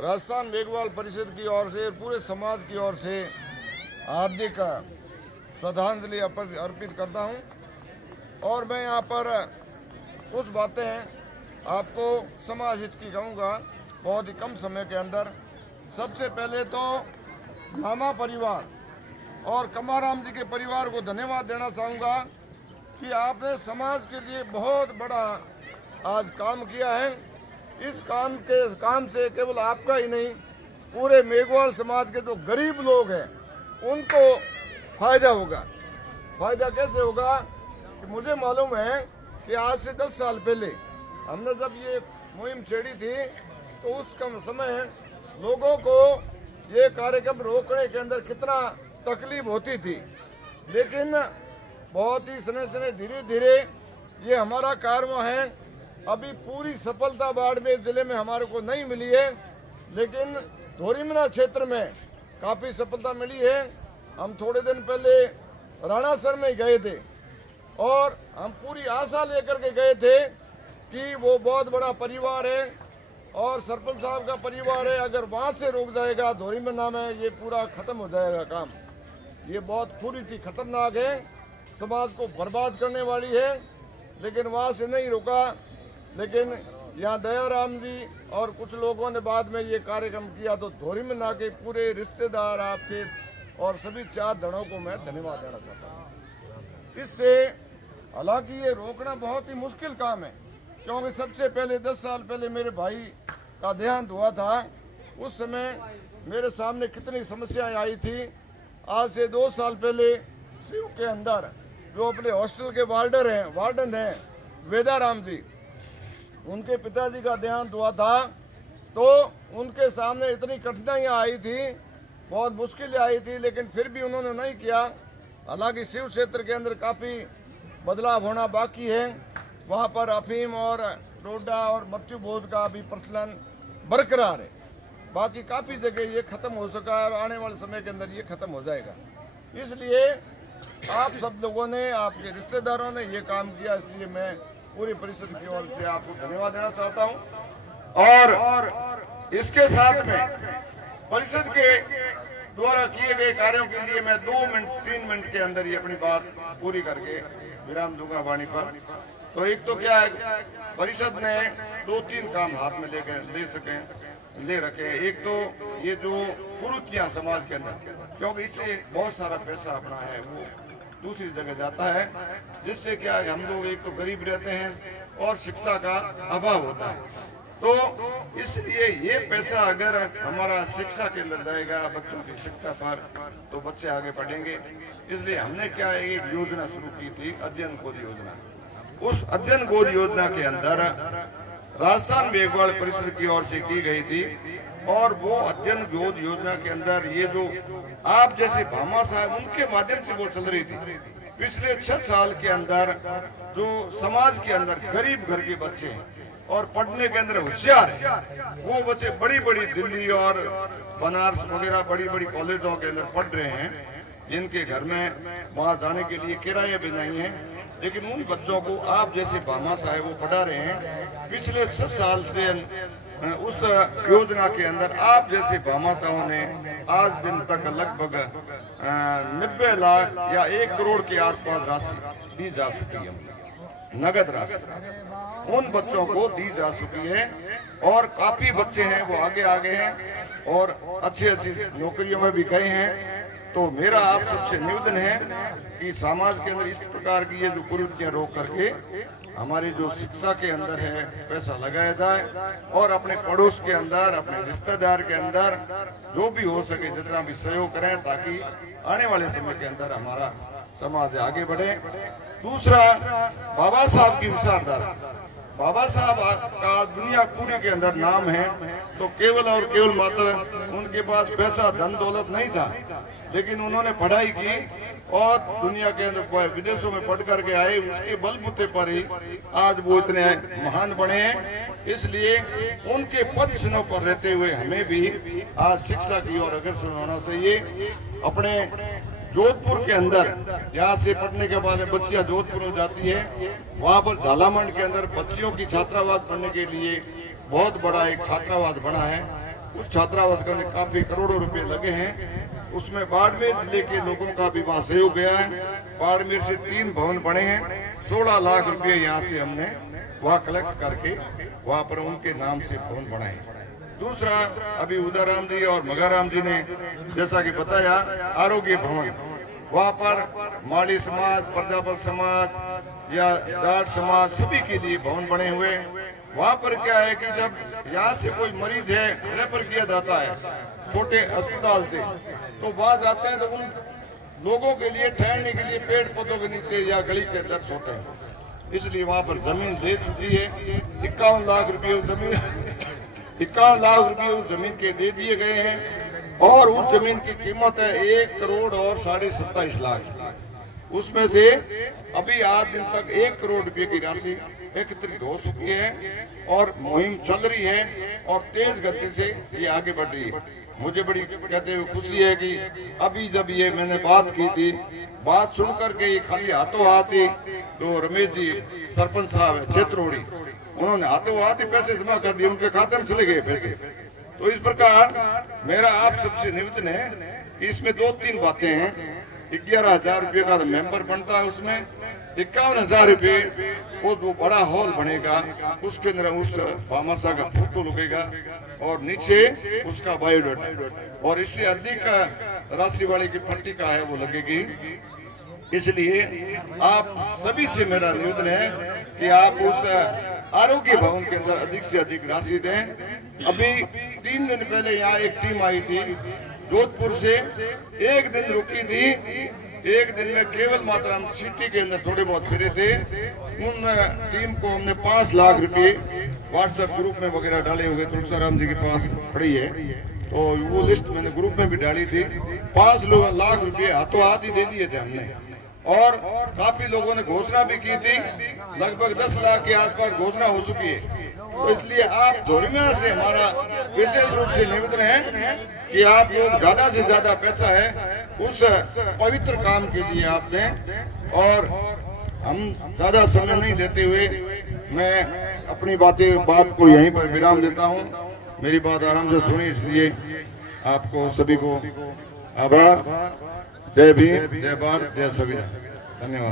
राजस्थान मेघवाल परिषद की ओर से पूरे समाज की ओर से हार्दिक श्रद्धांजलि अर्पित करता हूं। और मैं यहाँ पर कुछ बातें आपको समाज हित की कहूँगा बहुत ही कम समय के अंदर। सबसे पहले तो नामा परिवार और कमाराम जी के परिवार को धन्यवाद देना चाहूँगा कि आपने समाज के लिए बहुत बड़ा आज काम किया है। इस काम से केवल आपका ही नहीं, पूरे मेघवाल समाज के जो गरीब लोग हैं उनको फायदा होगा। फायदा कैसे होगा कि मुझे मालूम है कि आज से 10 साल पहले हमने जब ये मुहिम छेड़ी थी तो उस कम समय लोगों को ये कार्यक्रम रोकने के अंदर कितना तकलीफ होती थी, लेकिन बहुत ही स्नेह धीरे धीरे ये हमारा कारवा है। अभी पूरी सफलता बाड़मेर जिले में हमारे को नहीं मिली है, लेकिन धोरीमना क्षेत्र में काफ़ी सफलता मिली है। हम थोड़े दिन पहले राणासर में गए थे और हम पूरी आशा लेकर के गए थे कि वो बहुत बड़ा परिवार है और सरपंच साहब का परिवार है, अगर वहाँ से रुक जाएगा धोरीमना में ये पूरा खत्म हो जाएगा काम। ये बहुत पूरी थी खतरनाक है, समाज को बर्बाद करने वाली है, लेकिन वहाँ से नहीं रुका। लेकिन यहाँ दयाराम जी और कुछ लोगों ने बाद में ये कार्यक्रम किया तो धोरीमना के पूरे रिश्तेदार आपके और सभी 4 धड़ों को मैं धन्यवाद देना चाहता हूँ। इससे हालांकि ये रोकना बहुत ही मुश्किल काम है, क्योंकि सबसे पहले 10 साल पहले मेरे भाई का देहांत हुआ था। उस समय मेरे सामने कितनी समस्याएं आई थी। आज से 2 साल पहले शिव के अंदर जो अपने हॉस्टल के वार्डन हैं वेदाराम जी, उनके पिताजी का देहांत हुआ था तो उनके सामने इतनी कठिनाइयां आई थी, बहुत मुश्किलें आई थी, लेकिन फिर भी उन्होंने नहीं किया। हालांकि शिव क्षेत्र के अंदर काफ़ी बदलाव होना बाकी है। वहाँ पर अफीम और डोडा और मृत्यु बोध का भी प्रचलन बरकरार है। बाकी काफ़ी जगह ये ख़त्म हो सका है और आने वाले समय के अंदर ये ख़त्म हो जाएगा। इसलिए आप सब लोगों ने, आपके रिश्तेदारों ने ये काम किया, इसलिए मैं पूरी परिषद की ओर से आपको धन्यवाद देना चाहता हूं। और इसके साथ में परिषद के द्वारा किए गए कार्यों के लिए मैं 2-3 मिनट के अंदर ही अपनी बात पूरी करके विराम दूंगा वाणी पर। तो एक तो क्या है, परिषद ने 2-3 काम हाथ में ले रखे हैं। एक तो ये जो कुरीतियां समाज के अंदर, क्योंकि इससे बहुत सारा पैसा अपना है वो दूसरी जगह जाता है, जिससे क्या है हम लोग एक तो गरीब रहते हैं और शिक्षा का अभाव होता है। तो इसलिए ये पैसा अगर हमारा शिक्षा के अंदर जाएगा, बच्चों की शिक्षा पर, तो बच्चे आगे बढ़ेंगे। इसलिए हमने क्या है एक योजना शुरू की थी, अध्ययन गोद योजना। उस अध्ययन गोद योजना के अंदर राजस्थान मेघवाल परिषद की ओर से की गई थी। और वो अध्ययन गोद योजना के अंदर ये जो आप जैसे भामा साहब, उनके माध्यम से वो चल रही थी। पिछले 6 साल के अंदर जो समाज के अंदर गरीब घर के बच्चे हैं और पढ़ने के अंदर होशियार है, वो बच्चे बड़ी बड़ी दिल्ली और बनारस वगैरह बड़ी बड़ी कॉलेजों के अंदर पढ़ रहे हैं, जिनके घर में वहाँ जाने के लिए किराए भी नहीं है। लेकिन उन बच्चों को आप जैसे भामा साहब वो पढ़ा रहे हैं। पिछले 6 साल से उस योजना के अंदर आप जैसे भामा साहब ने आज दिन तक लगभग 90 लाख या 1 करोड़ के आसपास राशि दी जा चुकी है, नगद राशि उन बच्चों को दी जा चुकी है। और काफी बच्चे हैं वो आगे हैं और अच्छी नौकरियों में भी गए हैं। तो मेरा आप सबसे निवेदन है कि समाज के अंदर इस प्रकार की ये जो कुरीतियां रोक करके हमारी जो शिक्षा के अंदर है पैसा लगाया जाए और अपने पड़ोस के अंदर, अपने रिश्तेदार के अंदर जो भी हो सके जितना भी सहयोग करें, ताकि आने वाले समय के अंदर हमारा समाज आगे बढ़े। दूसरा, बाबा साहब की विचारधारा। बाबा साहब का दुनिया पूरी के अंदर नाम है, तो केवल और केवल मात्र उनके पास पैसा धन दौलत नहीं था, लेकिन उन्होंने पढ़ाई की और दुनिया के अंदर विदेशों में पढ़ करके आए। उसके बलबूते पर ही आज वो इतने महान बने हैं। इसलिए उनके पद चिन्हों पर रहते हुए हमें भी आज शिक्षा की ओर अग्रसर होना चाहिए। अपने जोधपुर के अंदर यहाँ से पढ़ने के बाद बच्चियां जोधपुर में जाती है, वहाँ पर झालामंड के अंदर बच्चियों की छात्रावास पढ़ने के लिए बहुत बड़ा एक छात्रावास बना है। उस छात्रावास का काफी करोड़ों रुपए लगे हैं। उसमें बाड़मेर जिले के लोगों का भी वहाँ सहयोग गया है। बाड़मेर से 3 भवन बने हैं। 16 लाख रुपए यहाँ से हमने वहाँ कलेक्ट करके वहाँ पर उनके नाम से भवन बनाए। दूसरा, अभी उदाराम जी और मगाराम जी ने जैसा कि बताया, आरोग्य भवन, वहाँ पर माली समाज, प्रजापत समाज या जाट समाज सभी के लिए भवन बने हुए। वहाँ पर क्या है कि जब यहाँ से कोई मरीज है रेफर किया जाता है छोटे अस्पताल से, तो वहाँ जाते हैं तो उन लोगों के लिए ठहरने के लिए पेड़ पौधों के नीचे या गली के अंदर सोते हैं। इसलिए वहाँ पर जमीन ले चुकी है। 51 लाख रुपये उस जमीन 51 लाख रुपये उस जमीन के दे दिए गए हैं और उस जमीन की कीमत है 1 करोड़ और 27.5 लाख। उसमें से अभी आज दिन तक 1 करोड़ रुपए की राशि एकत्रित हो चुकी है और मुहिम चल रही है और तेज गति से ये आगे बढ़ रही है। मुझे बड़ी कहते हुए खुशी है कि अभी जब ये मैंने बात की थी, बात सुन करके ये खाली हाथों हाथ ही जो रमेश जी सरपंच साहब है क्षेत्रोड़ी, उन्होंने हाथों हाथ ही पैसे जमा कर दिए, उनके खाते में चले गए पैसे। तो इस प्रकार मेरा आप सबसे निवेदन है कि इसमें 2-3 बातें हैं। 11,000 रुपये का मेंबर बनता है, उसमें 51,000 रुपये वो बड़ा हॉल बनेगा, उसके अंदर उस भामाशाह का फोटो लगेगा और नीचे उसका बायोडाटा, और इससे अधिक राशि वाले की पट्टिका है वो लगेगी। इसलिए आप सभी से मेरा निवेदन है कि आप उस आरोग्य भवन के अंदर अधिक से अधिक राशि दें। अभी 3 दिन पहले यहाँ एक टीम आई थी जोधपुर से, 1 दिन रुकी थी। 1 दिन में केवल मात्रा हम सिटी के अंदर थोड़े बहुत फिरे थे। उन टीम को हमने 5 लाख रुपए व्हाट्सएप ग्रुप में वगैरह डाले हुए, तुलसीराम जी के पास पड़ी है, तो वो लिस्ट मैंने ग्रुप में भी डाली थी। 5 लाख रुपए हाथों हाथ ही दे दिए थे हमने, और काफी लोगों ने घोषणा भी की थी। लगभग 10 लाख के आसपास घोषणा हो चुकी है। तो इसलिए आप धोरिया से हमारा विशेष रूप से निवेदन है कि आप लोग ज्यादा से ज्यादा पैसा है उस पवित्र काम के लिए आप दें। और हम ज्यादा समय नहीं लेते हुए मैं अपनी बात को यहीं पर विराम देता हूं। मेरी बात आराम से सुनी, इसलिए आपको सभी को आभार। जय भीम, जय भारत, जय संविधान। धन्यवाद।